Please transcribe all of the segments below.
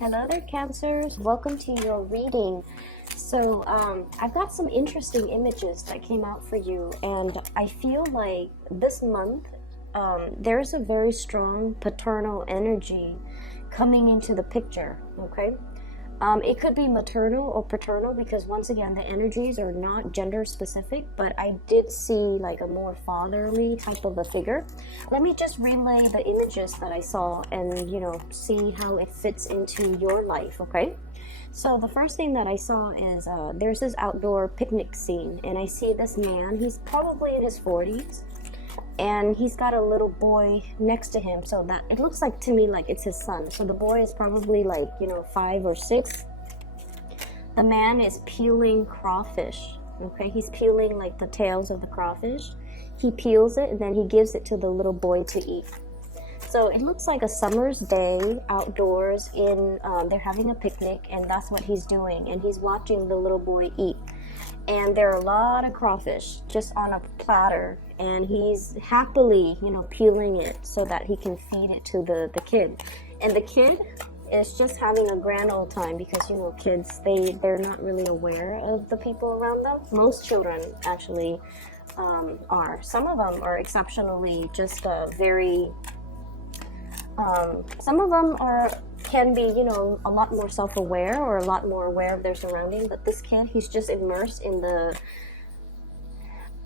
Hello there, Cancers. Welcome to your reading. So I've got some interesting images that came out for you, and I feel like this month there's a very strong paternal energy coming into the picture, okay? It could be maternal or paternal because once again the energies are not gender specific, but I did see like a more fatherly type of a figure. Let me just relay the images that I saw and see how it fits into your life, okay? So the first thing that I saw is there's this outdoor picnic scene, and I see this man. He's probably in his 40s, and he's got a little boy next to him, so that it looks like to me like it's his son. So the boy is probably like 5 or 6. The man is peeling crawfish, okay? He's peeling like the tails of the crawfish. He peels it and then he gives it to the little boy to eat. So it looks like a summer's day outdoors in they're having a picnic, and that's what he's doing, and he's watching the little boy eat. And there are a lot of crawfish just on a platter, and he's happily, peeling it so that he can feed it to the kid. And the kid is just having a grand old time because, kids, they're not really aware of the people around them. Most children actually are. Some of them are exceptionally just very... some of them can be, a lot more self-aware or a lot more aware of their surroundings. But this kid, he's just immersed in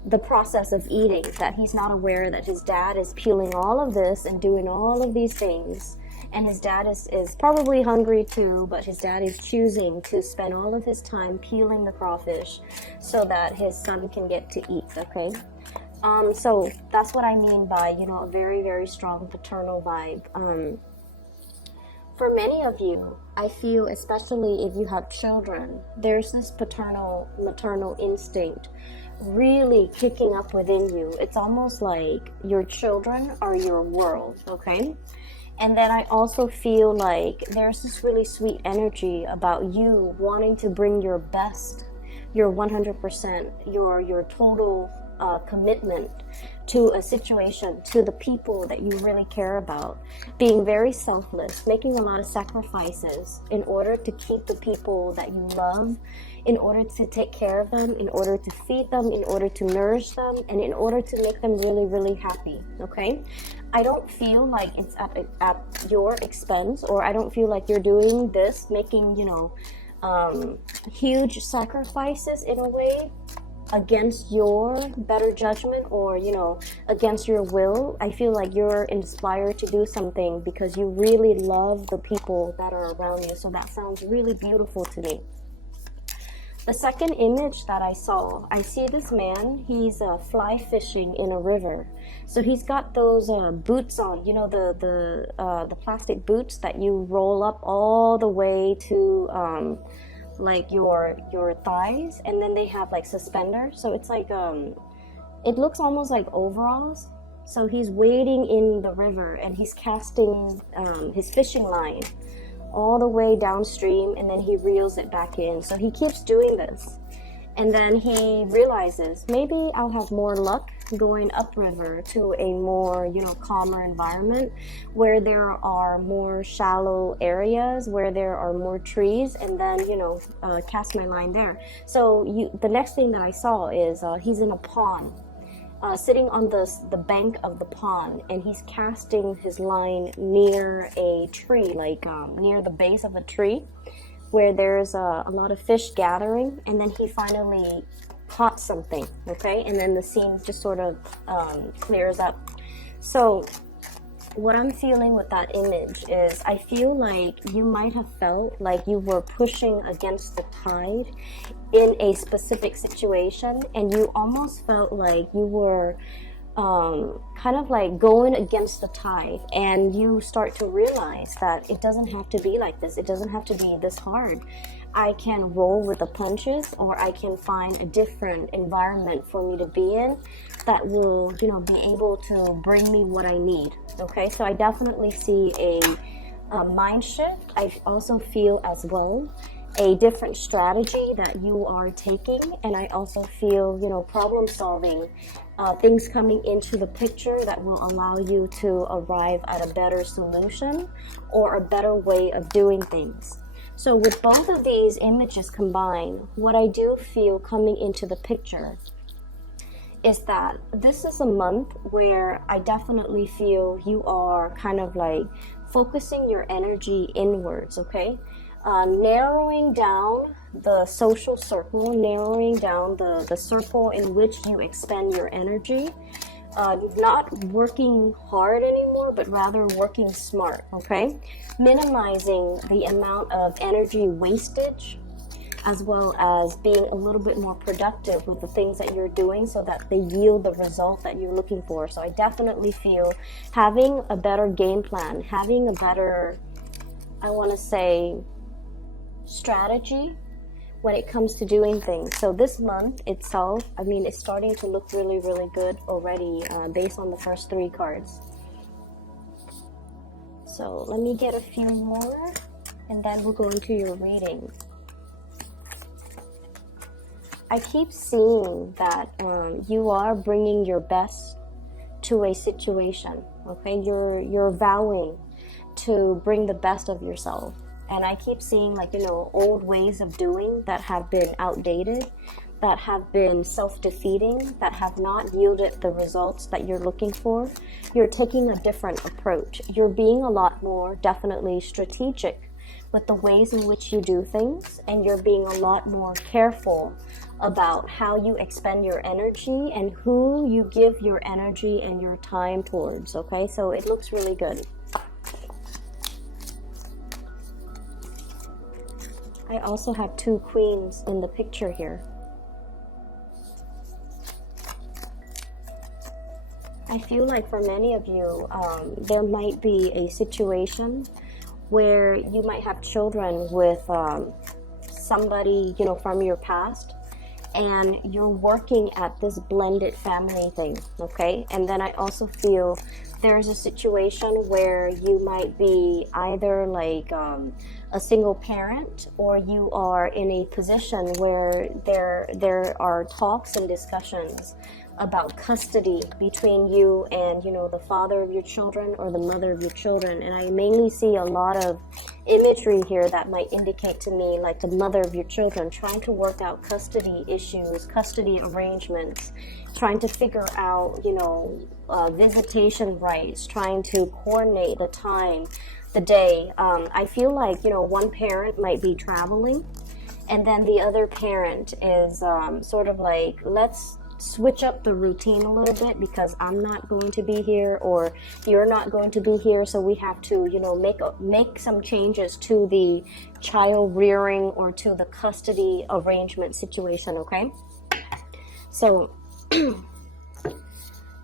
the process of eating, that he's not aware that his dad is peeling all of this and doing all of these things. And his dad is probably hungry too, but his dad is choosing to spend all of his time peeling the crawfish so that his son can get to eat, okay? So that's what I mean by, a very, very strong paternal vibe. For many of you, I feel, especially if you have children, there's this paternal, maternal instinct really kicking up within you. It's almost like your children are your world, okay? And then I also feel like there's this really sweet energy about you wanting to bring your best, your 100%, your total commitment to a situation, to the people that you really care about, being very selfless, making a lot of sacrifices in order to keep the people that you love, in order to take care of them, in order to feed them, in order to nourish them, and in order to make them really, really happy, okay? I don't feel like it's at your expense, or I don't feel like you're doing this, making, huge sacrifices in a way against your better judgment or, against your will. I feel like you're inspired to do something because you really love the people that are around you. So that sounds really beautiful to me. The second image that I saw, I see this man, he's fly fishing in a river. So he's got those boots on, the plastic boots that you roll up all the way to like your thighs, and then they have like suspenders. So it's like it looks almost like overalls. So he's wading in the river and he's casting his fishing line all the way downstream, and then he reels it back in. So he keeps doing this, and then he realizes maybe I'll have more luck going upriver to a more calmer environment where there are more shallow areas, where there are more trees, and then cast my line there. So the next thing that I saw is he's in a pond, sitting on the bank of the pond, and he's casting his line near a tree, like near the base of a tree where there's a lot of fish gathering, and then he finally caught something, okay? And then the scene just sort of clears up. So what I'm feeling with that image is I feel like you might have felt like you were pushing against the tide in a specific situation, and you almost felt like you were kind of like going against the tide, and you start to realize that it doesn't have to be like this. It doesn't have to be this hard. I can roll with the punches, or I can find a different environment for me to be in that will, be able to bring me what I need. Okay, so I definitely see a mind shift. I also feel as well a different strategy that you are taking, and I also feel, problem solving things coming into the picture that will allow you to arrive at a better solution or a better way of doing things. So with both of these images combined, what I do feel coming into the picture is that this is a month where I definitely feel you are kind of like focusing your energy inwards, okay? Narrowing down the social circle, narrowing down the circle in which you expend your energy, not working hard anymore, but rather working smart, okay? Minimizing the amount of energy wastage, as well as being a little bit more productive with the things that you're doing so that they yield the result that you're looking for. So I definitely feel having a better game plan, having a better, I want to say, strategy when it comes to doing things. So this month itself, I mean, it's starting to look really, really good already based on the first 3 cards. So let me get a few more and then we'll go into your reading. I keep seeing that you are bringing your best to a situation, okay? You're vowing to bring the best of yourself. And I keep seeing, like, you know, old ways of doing that have been outdated, that have been self-defeating, that have not yielded the results that you're looking for. You're taking a different approach. You're being a lot more definitely strategic with the ways in which you do things, and you're being a lot more careful about how you expend your energy and who you give your energy and your time towards, okay? So it looks really good. I also have 2 queens in the picture here. I feel like for many of you, there might be a situation where you might have children with somebody, you know, from your past, and you're working at this blended family thing, okay? And then I also feel there's a situation where you might be either like a single parent, or you are in a position where there are talks and discussions about custody between you and, you know, the father of your children or the mother of your children. And I mainly see a lot of imagery here that might indicate to me like the mother of your children trying to work out custody issues, custody arrangements, trying to figure out, you know, visitation rights, trying to coordinate the time, the day. I feel like, you know, one parent might be traveling, and then the other parent is sort of like, let's switch up the routine a little bit because I'm not going to be here or you're not going to be here, so we have to, you know, make some changes to the child rearing or to the custody arrangement situation, okay? So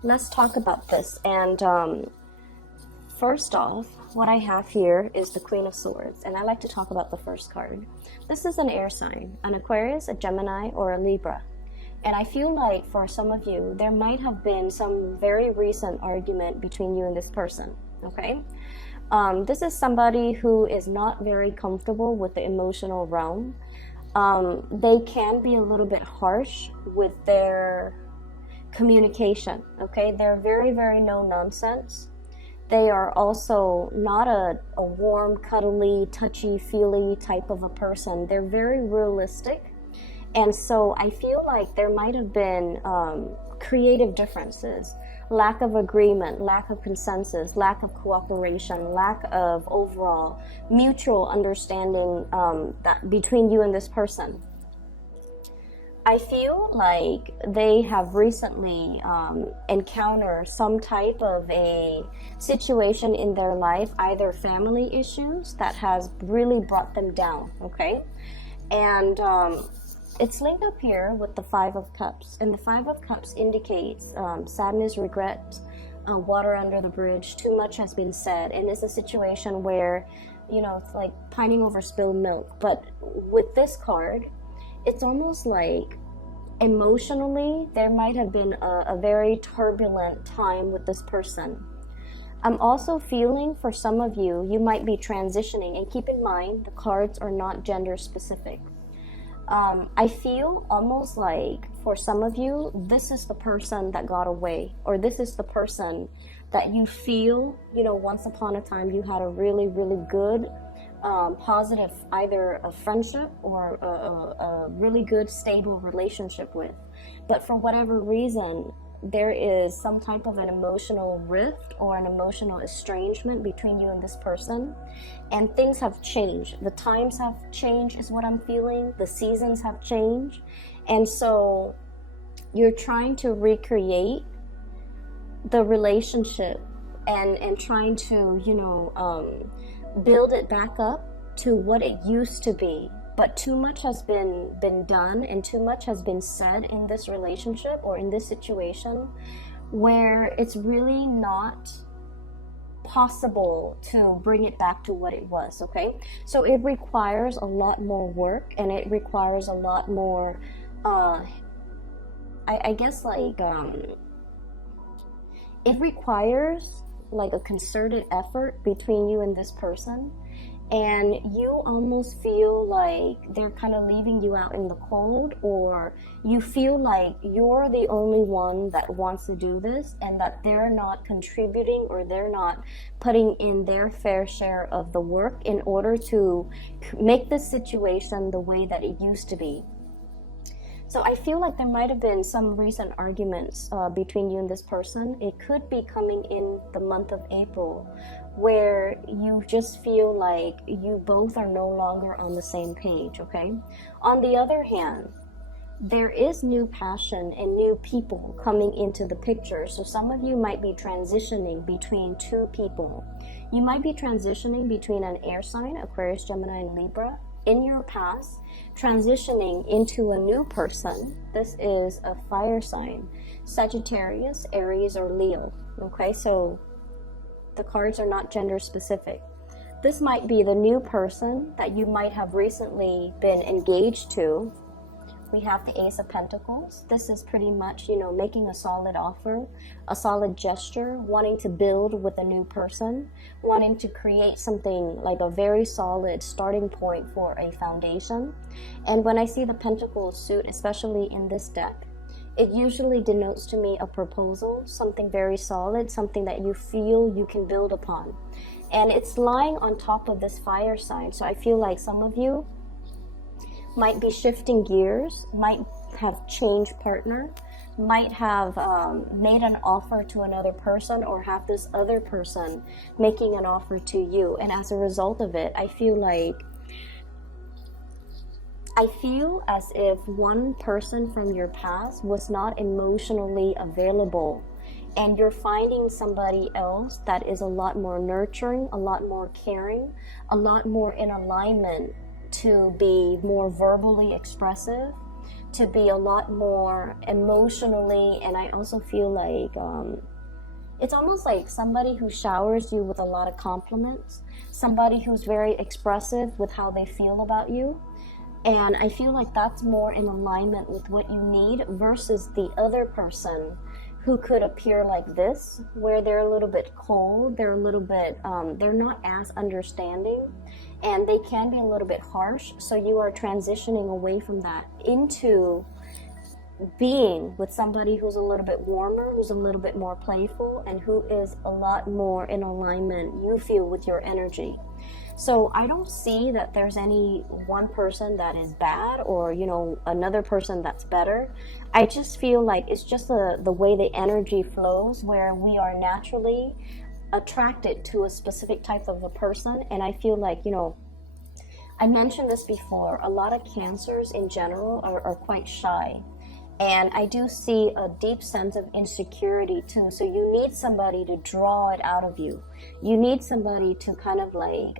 let's talk about this. And first off, what I have here is the Queen of Swords, and I like to talk about the first card. This is an air sign, an Aquarius, a Gemini, or a Libra. And I feel like for some of you, there might have been some very recent argument between you and this person, okay? This is somebody who is not very comfortable with the emotional realm. They can be a little bit harsh with their communication, okay? They're very, very no nonsense. They are also not a warm, cuddly, touchy-feely type of a person. They're very realistic. And so I feel like there might have been creative differences, lack of agreement, lack of consensus, lack of cooperation, lack of overall mutual understanding that between you and this person. I feel like they have recently encountered some type of a situation in their life, either family issues that has really brought them down, okay? And it's linked up here with the 5 of Cups, and the 5 of Cups indicates sadness, regret, water under the bridge. Too much has been said, and it's a situation where, you know, it's like pining over spilled milk. But with this card, it's almost like emotionally there might have been a very turbulent time with this person. I'm also feeling for some of you, you might be transitioning, and keep in mind the cards are not gender specific. I feel almost like for some of you, this is the person that got away, or this is the person that you feel, once upon a time you had a really, really good, positive, either a friendship or a really good, stable relationship with. But for whatever reason, there is some type of an emotional rift or an emotional estrangement between you and this person, and things have changed. The times have changed is what I'm feeling. The seasons have changed, and so you're trying to recreate the relationship and trying to build it back up to what it used to be. But too much has been done, and too much has been said in this relationship or in this situation, where it's really not possible to bring it back to what it was. Okay, so it requires a lot more work, and it requires a lot more I guess it requires like a concerted effort between you and this person. And you almost feel like they're kind of leaving you out in the cold, or you feel like you're the only one that wants to do this, and that they're not contributing, or they're not putting in their fair share of the work in order to make this situation the way that it used to be. So I feel like there might have been some recent arguments between you and this person. It could be coming in the month of April, where you just feel like you both are no longer on the same page, okay? On the other hand, there is new passion and new people coming into the picture. So some of you might be transitioning between two people. You might be transitioning between an air sign, Aquarius, Gemini, and Libra, in your past, transitioning into a new person. This is a fire sign, Sagittarius, Aries, or Leo, okay? So the cards are not gender specific. This might be the new person that you might have recently been engaged to. We have the Ace of Pentacles. This is pretty much, making a solid offer, a solid gesture, wanting to build with a new person, wanting to create something like a very solid starting point for a foundation. And when I see the Pentacles suit, especially in this deck, it usually denotes to me a proposal, something very solid, something that you feel you can build upon. And it's lying on top of this fire sign. So I feel like some of you might be shifting gears, might have changed partner, might have made an offer to another person, or have this other person making an offer to you. And as a result of it, I feel as if one person from your past was not emotionally available, and you're finding somebody else that is a lot more nurturing, a lot more caring, a lot more in alignment, to be more verbally expressive, to be a lot more emotionally. And I also feel like it's almost like somebody who showers you with a lot of compliments, somebody who's very expressive with how they feel about you. And I feel like that's more in alignment with what you need, versus the other person who could appear like this, where they're a little bit cold, they're a little bit, they're not as understanding, and they can be a little bit harsh. So you are transitioning away from that into being with somebody who's a little bit warmer, who's a little bit more playful, and who is a lot more in alignment, you feel, with your energy. So I don't see that there's any one person that is bad, or, another person that's better. I just feel like it's just the way the energy flows, where we are naturally attracted to a specific type of a person. And I feel like, I mentioned this before, a lot of Cancers in general are quite shy. And I do see a deep sense of insecurity too. So you need somebody to draw it out of you. You need somebody to kind of like,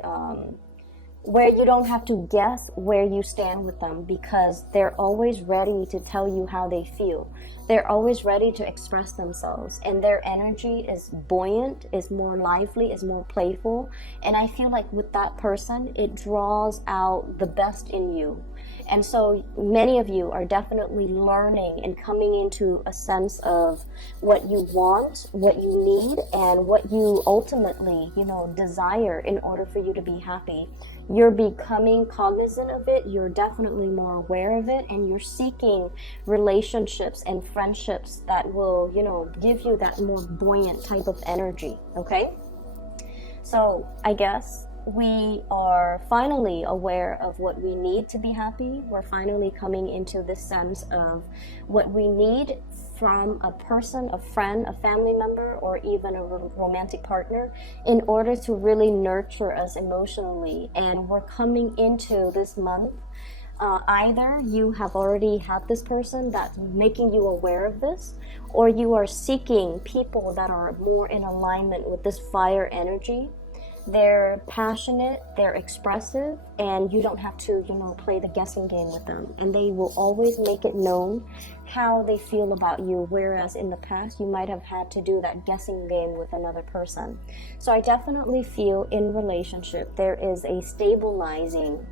where you don't have to guess where you stand with them, because they're always ready to tell you how they feel. They're always ready to express themselves, and their energy is buoyant, is more lively, is more playful. And I feel like with that person, it draws out the best in you. And so many of you are definitely learning and coming into a sense of what you want, what you need, and what you ultimately, desire in order for you to be happy. You're becoming cognizant of it, you're definitely more aware of it, and you're seeking relationships and friendships that will, give you that more buoyant type of energy, okay? So I guess we are finally aware of what we need to be happy. We're finally coming into this sense of what we need from a person, a friend, a family member, or even a romantic partner in order to really nurture us emotionally. And we're coming into this month. Either you have already had this person that's making you aware of this, or you are seeking people that are more in alignment with this fire energy. They're passionate, they're expressive, and you don't have to, play the guessing game with them. And they will always make it known how they feel about you, whereas in the past you might have had to do that guessing game with another person. So I definitely feel in relationship there is a stabilizing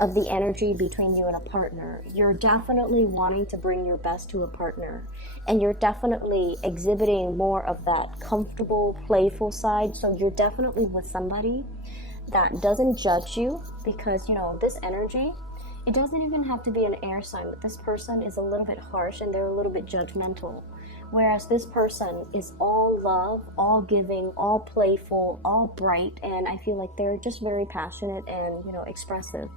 of the energy between you and a partner. You're definitely wanting to bring your best to a partner, and you're definitely exhibiting more of that comfortable, playful side. So you're definitely with somebody that doesn't judge you, because this energy, it doesn't even have to be an air sign, but this person is a little bit harsh and they're a little bit judgmental, whereas this person is all love, all giving, all playful, all bright, and I feel like they're just very passionate and expressive.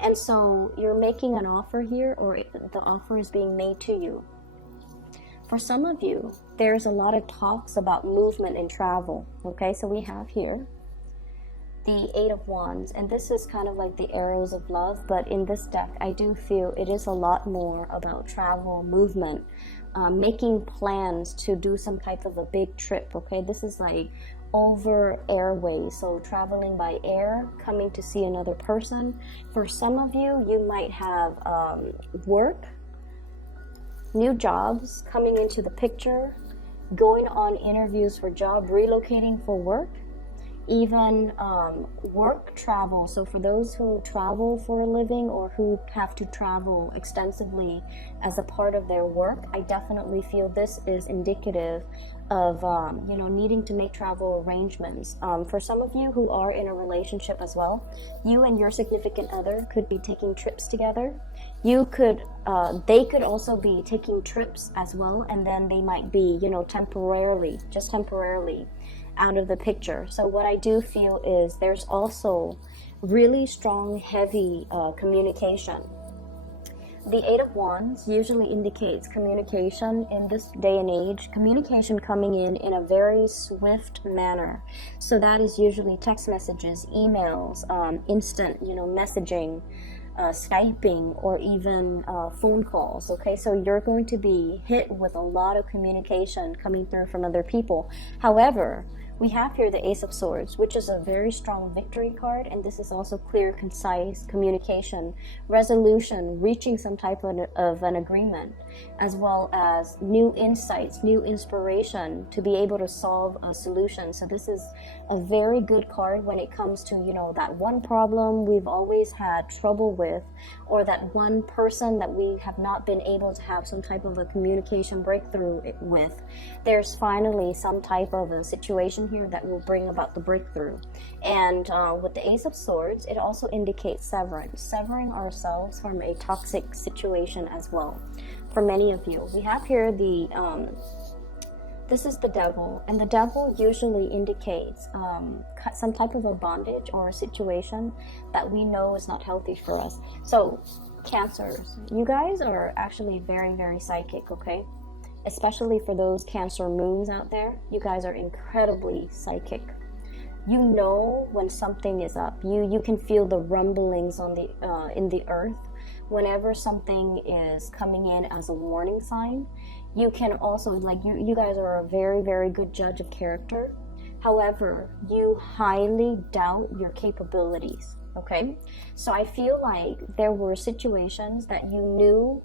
And so you're making an offer here, or the offer is being made to you. For some of you, there's a lot of talks about movement and travel. Okay, so we have here the Eight of Wands, and this is kind of like the arrows of love, but in this deck I do feel it is a lot more about travel, movement, making plans to do some type of a big trip. Okay, this is like over airways, so traveling by air, coming to see another person. For some of you, you might have work, new jobs coming into the picture, going on interviews for job, relocating for work, even work travel. So for those who travel for a living or who have to travel extensively as a part of their work, I definitely feel this is indicative of needing to make travel arrangements. For some of you who are in a relationship as well, you and your significant other could be taking trips together. They could also be taking trips as well, and then they might be temporarily out of the picture. So what I do feel is there's also really strong, heavy communication. The Eight of Wands usually indicates communication in this day and age, communication coming in a very swift manner. So that is usually text messages, emails, instant, messaging, Skyping, or even phone calls. Okay, so you're going to be hit with a lot of communication coming through from other people. However, we have here the Ace of Swords, which is a very strong victory card, and this is also clear, concise communication, resolution, reaching some type of an agreement, as well as new insights, new inspiration to be able to solve a solution. So this is a very good card when it comes to, that one problem we've always had trouble with, or that one person that we have not been able to have some type of a communication breakthrough with. There's finally some type of a situation here that will bring about the breakthrough. And with the Ace of Swords, it also indicates severing ourselves from a toxic situation as well. For many of you, we have here this is the Devil, and the Devil usually indicates some type of a bondage or a situation that we know is not healthy for us. So Cancers, you guys are actually very, very psychic, okay? Especially for those Cancer moons out there, you guys are incredibly psychic. You know when something is up. You can feel the rumblings on the in the earth whenever something is coming in as a warning sign. You can also, you guys are a very, very good judge of character. However, you highly doubt your capabilities, okay? So I feel like there were situations that you knew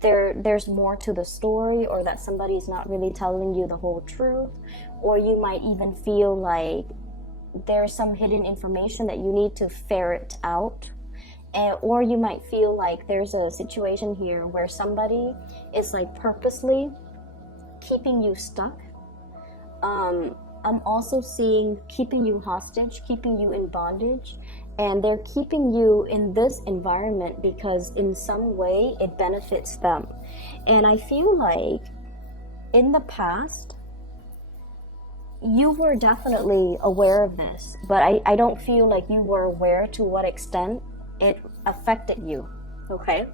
there's more to the story, or that somebody's not really telling you the whole truth, or you might even feel like there's some hidden information that you need to ferret out. or you might feel like there's a situation here where somebody is like purposely keeping you stuck. I'm also seeing keeping you hostage, keeping you in bondage, and they're keeping you in this environment because in some way it benefits them. And I feel like in the past, you were definitely aware of this, but I don't feel like you were aware to what extent it affected you, okay?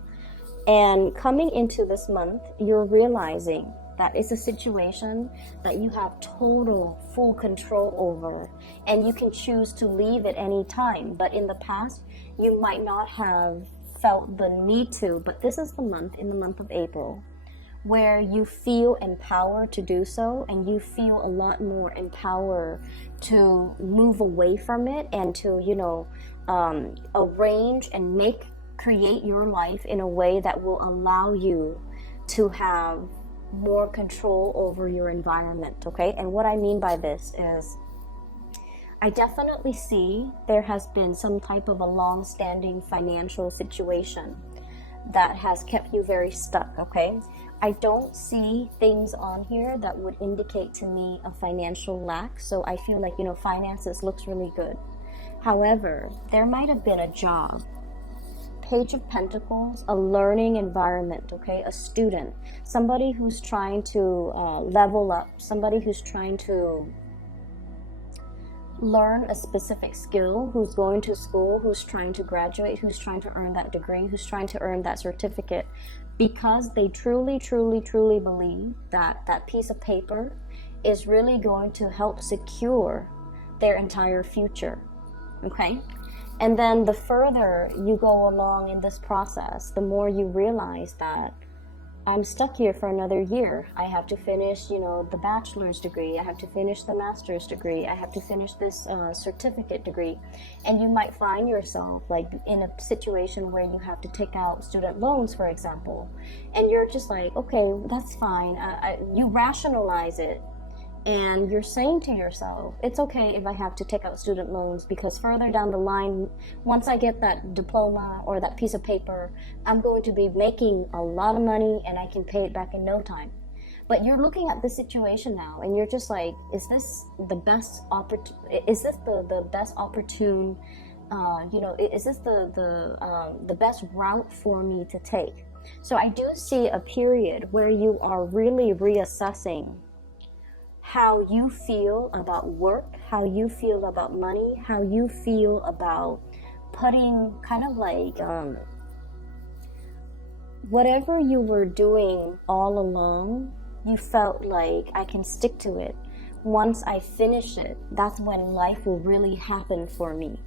And coming into this month, you're realizing that it's a situation that you have total, full control over, and you can choose to leave at any time. But in the past, you might not have felt the need to, but this is the month, in the month of April, where you feel empowered to do so, and you feel a lot more empowered to move away from it and to, arrange and create your life in a way that will allow you to have more control over your environment, okay? And what I mean by this is, I definitely see there has been some type of a long-standing financial situation that has kept you very stuck, okay? I don't see things on here that would indicate to me a financial lack, so I feel like, finances looks really good. However, there might have been a job, Page of Pentacles, a learning environment, okay? A student, somebody who's trying to level up, somebody who's trying to learn a specific skill, who's going to school, who's trying to graduate, who's trying to earn that degree, who's trying to earn that certificate, because they truly, truly, truly believe that that piece of paper is really going to help secure their entire future, okay? And then the further you go along in this process, the more you realize that I'm stuck here for another year. I have to finish, the bachelor's degree. I have to finish the master's degree. I have to finish this certificate degree. And you might find yourself like in a situation where you have to take out student loans, for example. And you're just like, okay, that's fine. You rationalize it. And you're saying to yourself, it's okay if I have to take out student loans, because further down the line, once I get that diploma or that piece of paper, I'm going to be making a lot of money and I can pay it back in no time. But you're looking at the situation now and you're just like, is this the best is this the best opportune, is this the best route for me to take? So I do see a period where you are really reassessing how you feel about work, how you feel about money, how you feel about putting kind of like whatever you were doing all along, you felt like I can stick to it. Once I finish it, that's when life will really happen for me.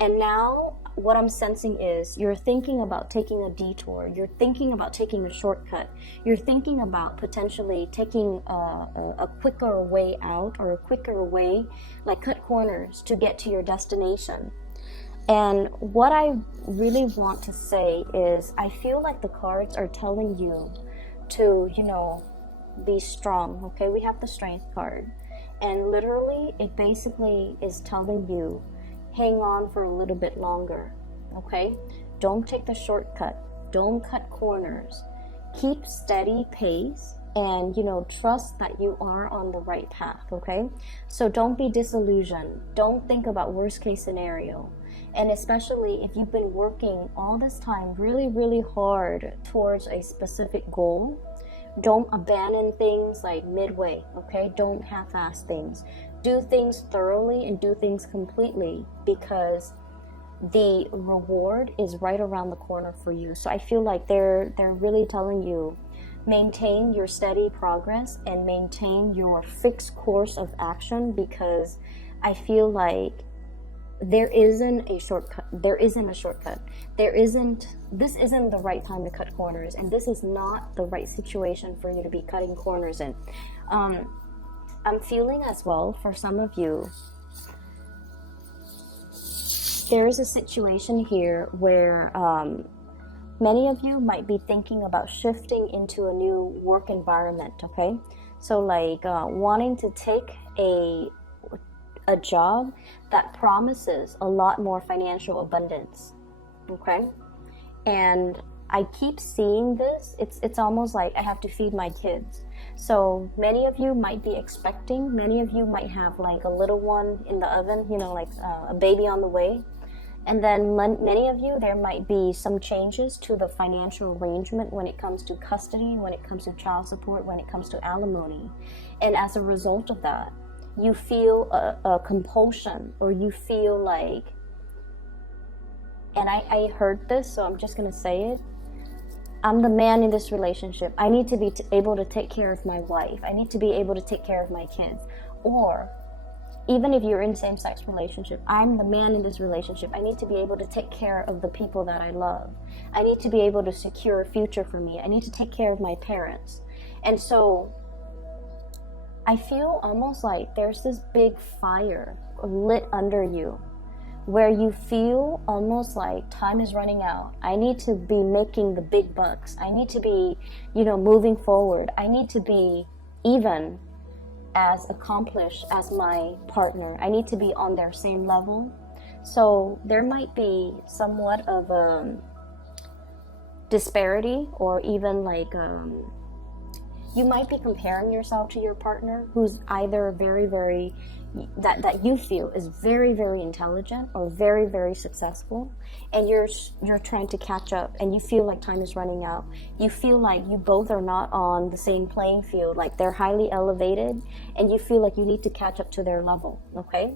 And now what I'm sensing is you're thinking about taking a detour. You're thinking about taking a shortcut. You're thinking about potentially taking a quicker way out, or a quicker way, like cut corners to get to your destination. And what I really want to say is I feel like the cards are telling you to, be strong, okay? We have the Strength card. And literally, it basically is telling you, hang on for a little bit longer, okay? Don't take the shortcut. Don't cut corners. Keep steady pace and, trust that you are on the right path, okay? So don't be disillusioned. Don't think about worst case scenario. And especially if you've been working all this time really, really hard towards a specific goal, don't abandon things like midway, okay? Don't half-ass things. Do things thoroughly and do things completely, because the reward is right around the corner for you. So I feel like they're really telling you, maintain your steady progress and maintain your fixed course of action, because I feel like there isn't a shortcut. This isn't the right time to cut corners, and this is not the right situation for you to be cutting corners in. I'm feeling as well, for some of you, there is a situation here where many of you might be thinking about shifting into a new work environment, okay? So like wanting to take a job that promises a lot more financial abundance, okay? And I keep seeing this. It's almost like I have to feed my kids. So many of you might be expecting, many of you might have like a little one in the oven, you know, like a baby on the way. And then many of you, there might be some changes to the financial arrangement when it comes to custody, when it comes to child support, when it comes to alimony. And as a result of that, you feel a compulsion, or you feel like, and I heard this, so I'm just going to say it. I'm the man in this relationship. I need to be able to take care of my wife. I need to be able to take care of my kids. Or even if you're in a same-sex relationship, I'm the man in this relationship. I need to be able to take care of the people that I love. I need to be able to secure a future for me. I need to take care of my parents. And so I feel almost like there's this big fire lit under you, where you feel almost like time is running out. I need to be making the big bucks. I need to be, moving forward. I need to be even as accomplished as my partner. I need to be on their same level. So there might be somewhat of a disparity, or even like you might be comparing yourself to your partner who's either very, very, that you feel is very, very intelligent or very, very successful, and you're trying to catch up, and you feel like time is running out. You feel like you both are not on the same playing field, like they're highly elevated, and you feel like you need to catch up to their level, okay?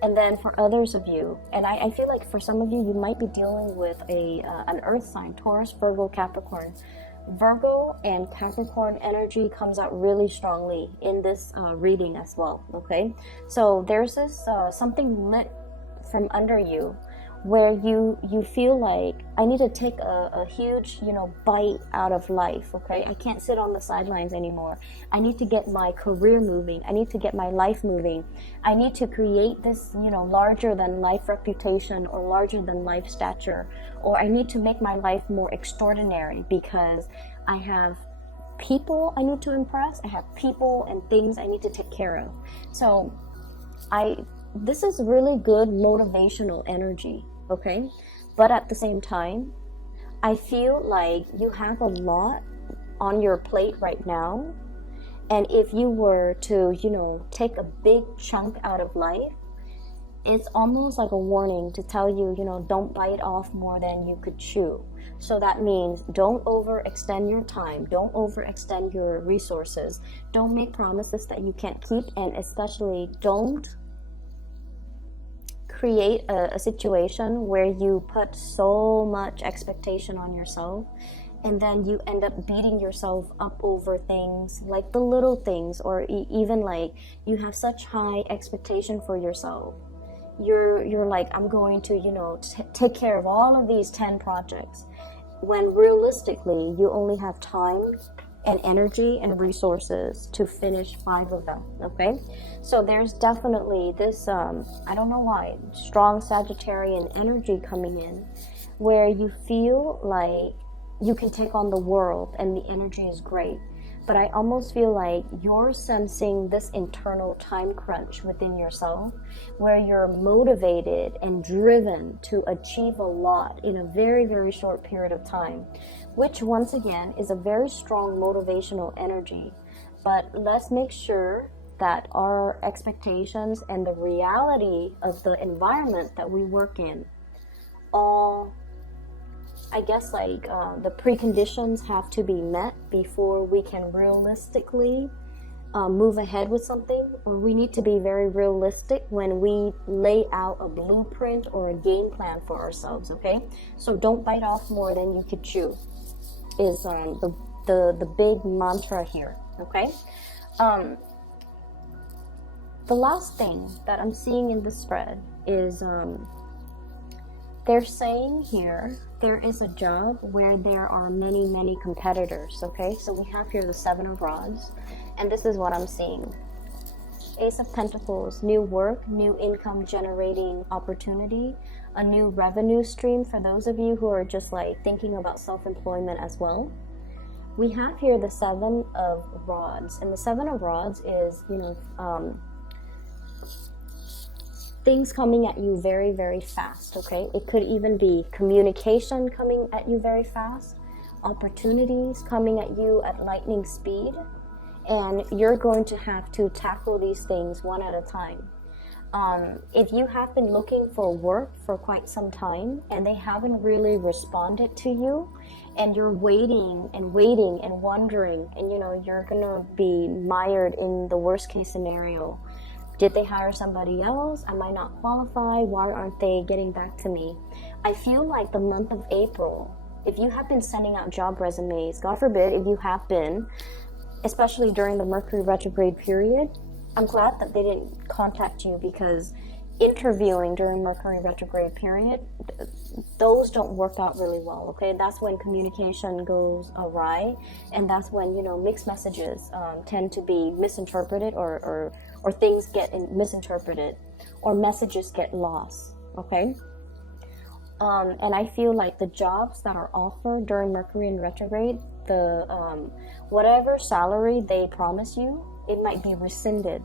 And then for others of you, and I feel like for some of you, you might be dealing with an earth sign, Taurus, Virgo, Capricorn. Virgo and Capricorn energy comes out really strongly in this reading as well, okay? So there's this something lit from under you, where you feel like, I need to take a huge, bite out of life, okay? I can't sit on the sidelines anymore. I need to get my career moving. I need to get my life moving. I need to create this, larger than life reputation, or larger than life stature, or I need to make my life more extraordinary, because I have people I need to impress. I have people and things I need to take care of. So this is really good motivational energy, okay? But at the same time, I feel like you have a lot on your plate right now. And if you were to, take a big chunk out of life, it's almost like a warning to tell you, don't bite off more than you could chew. So that means don't overextend your time, don't overextend your resources, don't make promises that you can't keep, and especially don't create a situation where you put so much expectation on yourself, and then you end up beating yourself up over things, like the little things, or even like you have such high expectation for yourself. You're like, I'm going to, take care of all of these 10 projects, when realistically you only have time and energy and resources to finish 5 of them, okay? So there's definitely this, I don't know why, strong Sagittarian energy coming in, where you feel like you can take on the world and the energy is great. But I almost feel like you're sensing this internal time crunch within yourself, where you're motivated and driven to achieve a lot in a very, very short period of time, which once again is a very strong motivational energy. But let's make sure that our expectations and the reality of the environment that we work in all, I guess, like the preconditions have to be met before we can realistically move ahead with something, or we need to be very realistic when we lay out a blueprint or a game plan for ourselves, okay? So don't bite off more than you could chew is the big mantra here, okay? The last thing that I'm seeing in the spread is they're saying here there is a job where there are many, many competitors, okay? So we have here the 7 of Rods, and this is what I'm seeing. Ace of Pentacles, new work, new income generating opportunity, a new revenue stream for those of you who are just like thinking about self-employment as well. We have here the 7 of Rods, and the 7 of Rods is, things coming at you very, very fast, okay? It could even be communication coming at you very fast, opportunities coming at you at lightning speed, and you're going to have to tackle these things one at a time. If you have been looking for work for quite some time and they haven't really responded to you, and you're waiting and waiting and wondering, and you know, you're gonna be mired in the worst case scenario. Did they hire somebody else? Am I not qualified? Why aren't they getting back to me? I feel like the month of April, if you have been sending out job resumes, God forbid if you have been, especially during the Mercury retrograde period, I'm glad that they didn't contact you, because interviewing during Mercury retrograde period, those don't work out really well, okay? That's when communication goes awry, and that's when, you know, mixed messages tend to be misinterpreted, or things get misinterpreted, or messages get lost, okay? And I feel like the jobs that are offered during Mercury in retrograde, the whatever salary they promise you, it might be rescinded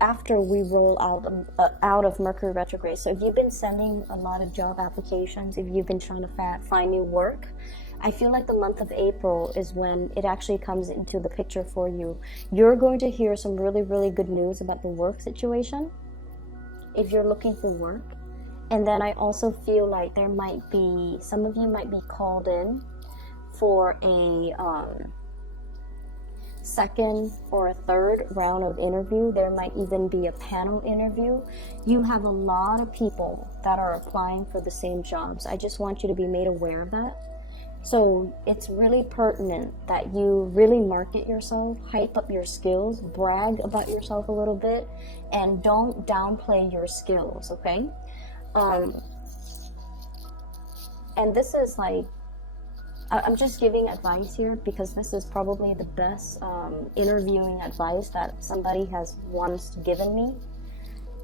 after we roll out of Mercury retrograde. So if you've been sending a lot of job applications, if you've been trying to find new work, I feel like the month of April is when it actually comes into the picture for you. You're going to hear some really, really good news about the work situation if you're looking for work. And then I also feel like there might be, some of you might be called in for a second or a third round of interview. There might even be a panel interview. You have a lot of people that are applying for the same jobs. I just want you to be made aware of that. So it's really pertinent that you really market yourself, hype up your skills, brag about yourself a little bit, and don't downplay your skills, okay? And this is like, I'm just giving advice here because this is probably the best interviewing advice that somebody has once given me.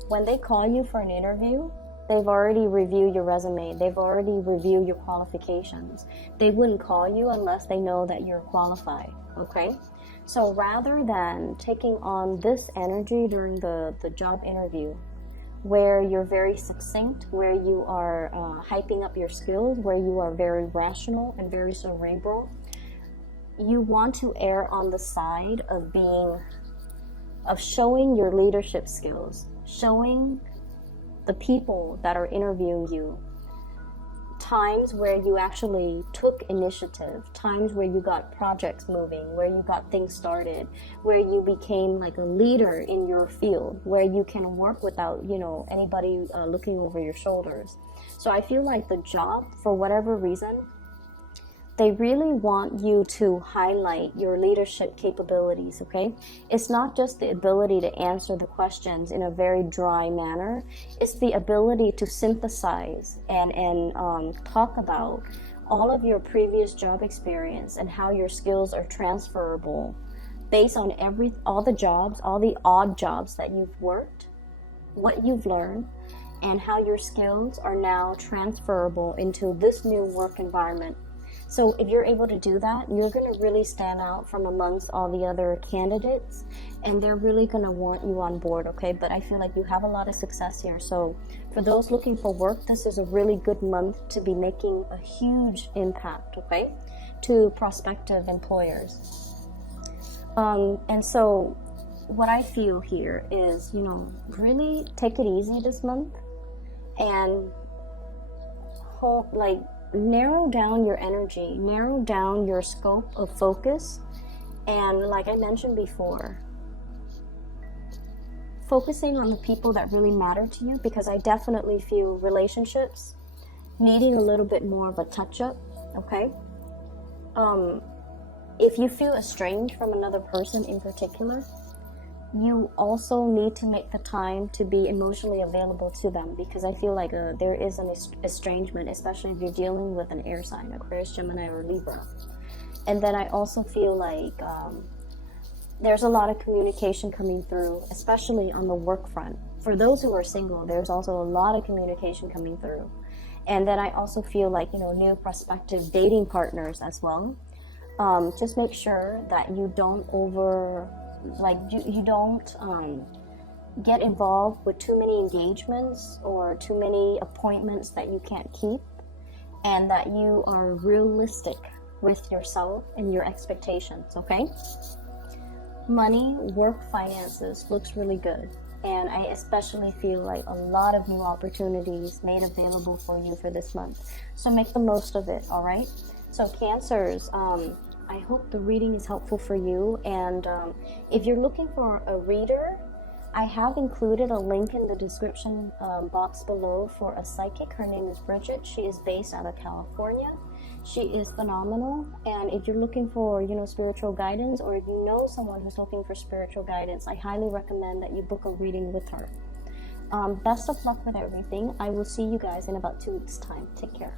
When they call you for an interview, they've already reviewed your resume. They've already reviewed your qualifications. They wouldn't call you unless they know that you're qualified, okay? So rather than taking on this energy during the job interview, where you're very succinct, where you are hyping up your skills, where you are very rational and very cerebral, you want to err on the side of showing your leadership skills, showing the people that are interviewing you times where you actually took initiative, times where you got projects moving, where you got things started, where you became like a leader in your field, where you can work without, you know, anybody looking over your shoulders. So I feel like the job, for whatever reason, they really want you to highlight your leadership capabilities, okay? It's not just the ability to answer the questions in a very dry manner. It's the ability to synthesize and talk about all of your previous job experience and how your skills are transferable based on all the jobs, all the odd jobs that you've worked, what you've learned, and how your skills are now transferable into this new work environment. So if you're able to do that, you're going to really stand out from amongst all the other candidates, and they're really going to want you on board, okay? But I feel like you have a lot of success here. So for those looking for work, this is a really good month to be making a huge impact, okay, to prospective employers. And so what I feel here is, you know, really take it easy this month and narrow down your energy, narrow down your scope of focus, and like I mentioned before, focusing on the people that really matter to you, because I definitely feel relationships needing a little bit more of a touch-up, okay? If you feel estranged from another person in particular, you also need to make the time to be emotionally available to them, because I feel like there is an estrangement, especially if you're dealing with an air sign, Aquarius, Gemini, or Libra. And then I also feel like there's a lot of communication coming through, especially on the work front. For those who are single, there's also a lot of communication coming through. And then I also feel like, you know, new prospective dating partners as well. Just make sure that you don't get involved with too many engagements or too many appointments that you can't keep, and that you are realistic with yourself and your expectations, okay? Money, work, finances looks really good. And I especially feel like a lot of new opportunities made available for you for this month. So make the most of it, all right? So Cancers, I hope the reading is helpful for you. And if you're looking for a reader, I have included a link in the description box below for a psychic. Her name is Bridget. She is based out of California. She is phenomenal. And if you're looking for, spiritual guidance, or if you know someone who's looking for spiritual guidance, I highly recommend that you book a reading with her. Best of luck with everything. I will see you guys in about 2 weeks' time. Take care.